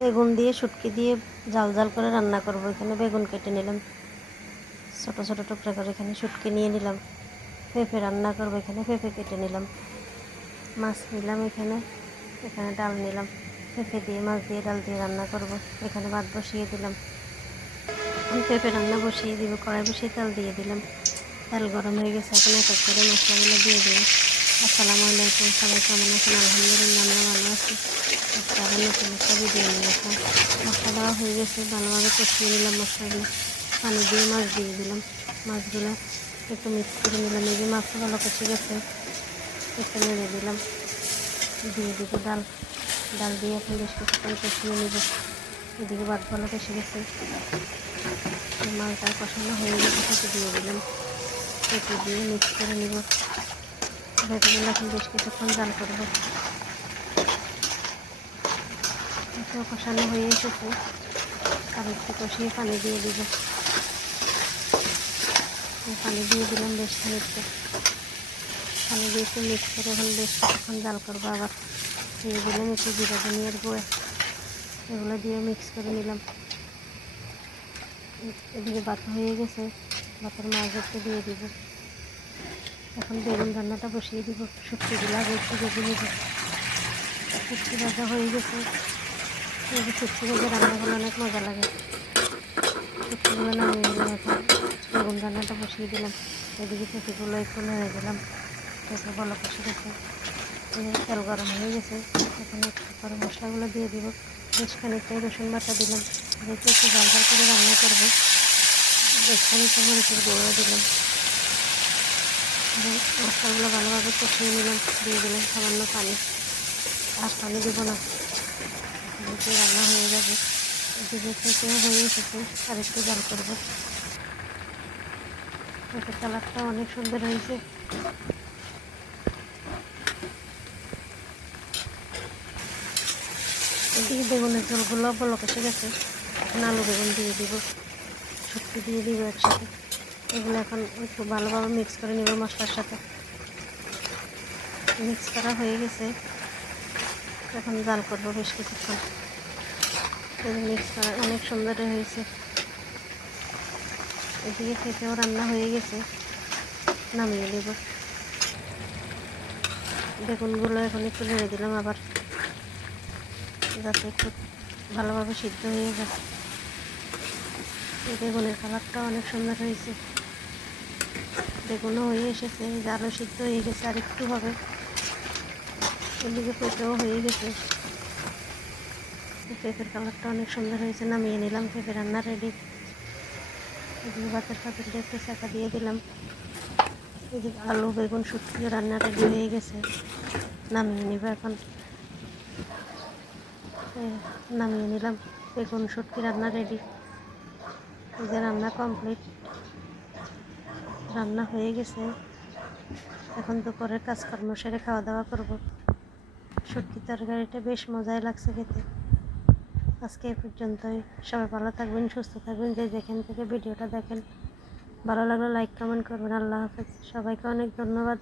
বেগুন দিয়ে শুটকি দিয়ে জাল জাল করে রান্না করব। এখানে বেগুন কেটে নিলাম। ছোটো ছোটো টুকরা করে এখানে শুটকি নিয়ে নিলাম। পেঁপে রান্না করব এখানে, পেঁপে কেটে নিলাম। মাছ নিলাম এখানে। এখানে ডাল নিলাম। পেঁপে দিয়ে, মাছ দিয়ে, ডাল দিয়ে রান্না করব। এখানে ভাত বসিয়ে দিলাম। পেঁপে রান্না বসিয়ে দিব। কড়াই বসিয়ে তেল দিয়ে দিলাম। তেল গরম হয়ে গেছে। এখন এক করে মশলাগুলো দিয়ে দিলাম। আসসালামু আলাইকুম। সবাই কেমন আছেন? আলহামদুলিল্লাহ আমরা ভালো আছি আজকে আবার নতুন একটা ভিডিও নিয়ে আসলাম মশলা হয়ে গেছে, ভালোভাবে কষিয়ে নিলাম মশলাগুলো। পানি দিয়ে মাছ দিয়ে দিলাম। মাছগুলো একটু মিক্স করে নিলাম। এই যে মাছটা ভালো কষে গেছে, একটু নেড়ে দিলাম। দিয়ে দিব ডাল। ডাল দিয়ে এখন বেশ কিছুক্ষণ কষিয়ে নিব। এদিকে ভাত ভালো কষে গেছে। মালটা কষানো হয়ে গেছে কেটে দিয়ে দিলাম। কেটে দিয়ে মিক্স করে নিব। ভেতরগুলো এখন বেশ কিছুক্ষণ জাল করব। একটু কষানো হয়ে এসেছে। আর একটু কষিয়ে পানি দিয়ে দিব। পানি দিয়ে দিলাম বেশ খানিকটা। পানি দিয়ে একটু মিক্স করে এখন বেশ কিছুক্ষণ জাল করব আবার। দিয়ে দিলাম একটু জিরা, ধনিয়ার গুঁড়ো। এগুলো দিয়ে মিক্স করে নিলাম। এদিকে ভাত হয়ে গেছে। বাতের মাছ একটু দিয়ে দিব। এখন বেগুন রান্নাটা বসিয়ে দিব। শুক্তিগুলো আগে একটু নিব। শুক্তি ভাজা হয়ে গেছে। শুক্তি ভাজা রান্নাগুলো অনেক মজা লাগে। শুক্তিগুলো নামিয়ে নিলাম এখন বেগুন রান্নাটা বসিয়ে দিলাম। এদিকে পেঁপেগুলো একটু নেড়ে দিলাম। পেঁপে ভালো কষে গেছে তেল গরম হয়ে গেছে। এখন করে মশলাগুলো দিয়ে দিব। বেশ খানিকটাই রসুন বাটা দিলাম। যেহেতু একটু জাল জাল করে রান্না করব। বেশ খানিকটা মরিচের গুঁড়ো দিলাম। মশলাগুলো ভালোভাবে কষিয়ে নিলাম। দিয়ে দিলাম সামান্য পানি। আর পানি দেবো না। এদিকে রান্না হয়ে যাবে। হয়ে এসেছে, আর একটু জাল করব। পেঁপের কালারটা অনেক সুন্দর হয়েছে। এদিকে বেগুনের ঝোলগুলো বলক এসে গেছে। এখন আলু বেগুন দিয়ে দিব শুক্তি দিয়ে দিব একসাথে। এগুলো এখন একটু ভালোভাবে মিক্স করে নেব মশলার সাথে। মিক্স করা হয়ে গেছে। এখন জাল করব বেশ কিছুক্ষণ। মিক্স করা অনেক সুন্দর হয়েছে। এদিকে খেতেও রান্না হয়ে গেছে। নামিয়ে নেব। বেগুনগুলো এখন একটু নেড়ে দিলাম আবার। যাতে একটু ভালোভাবে সিদ্ধ হয়ে যায়। এই বেগুনের কালারটা অনেক সুন্দর হয়েছে। বেগুনও হয়ে এসেছে, জালও সিদ্ধ হয়ে গেছে, আর একটু হবে। এদিকে পেঁপেও হয়ে গেছে। পেঁপের কালারটা অনেক সুন্দর হয়েছে, নামিয়ে নিলাম, পেঁপে রান্না রেডি এদিকে ভাতের পাতিলটা একটু চাকা দিয়ে দিলাম। এদিকে আলু, বেগুন, শুটকি রান্না রেডি হয়ে গেছে। নামিয়ে নিব এখন। নামিয়ে নিলাম, বেগুন, শুটকি রান্না রেডি এই যে রান্না কমপ্লিট রান্না হয়ে গেছে। এখন দুপুরের কাজকর্ম সেরে খাওয়া দাওয়া করব। শুটকি তরকারিটা বেশ মজাই লাগছে খেতে। আজকে এ পর্যন্তই। সবাই ভালো থাকবেন, সুস্থ থাকবেন, যে যেখান থেকে ভিডিওটা দেখেন। ভালো লাগলে লাইক কমেন্ট করবেন। আল্লাহ হাফেজ। সবাইকে অনেক ধন্যবাদ।